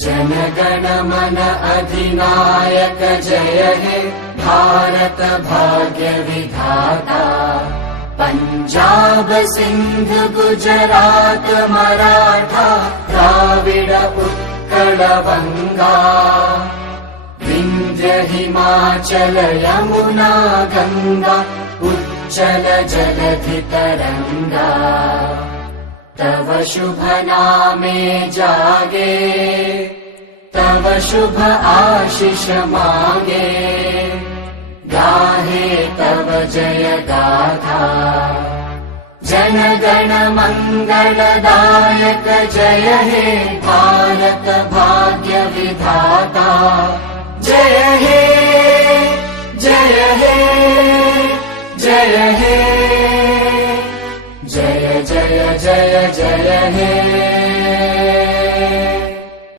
जनगण मन अधिनायक जय हे भारत भाग्य विधाता। पंजाब सिंध गुजरात मराठा द्राविड उत्कल बंगा। विंध्य हिमाचल यमुना गंगा उच्चल जलधि तरंगा। तव शुभ नामे जागे तव शुभ आशीष मागे। गाहे तव जय गाथा जनगण मंगलदायक जय हे भारत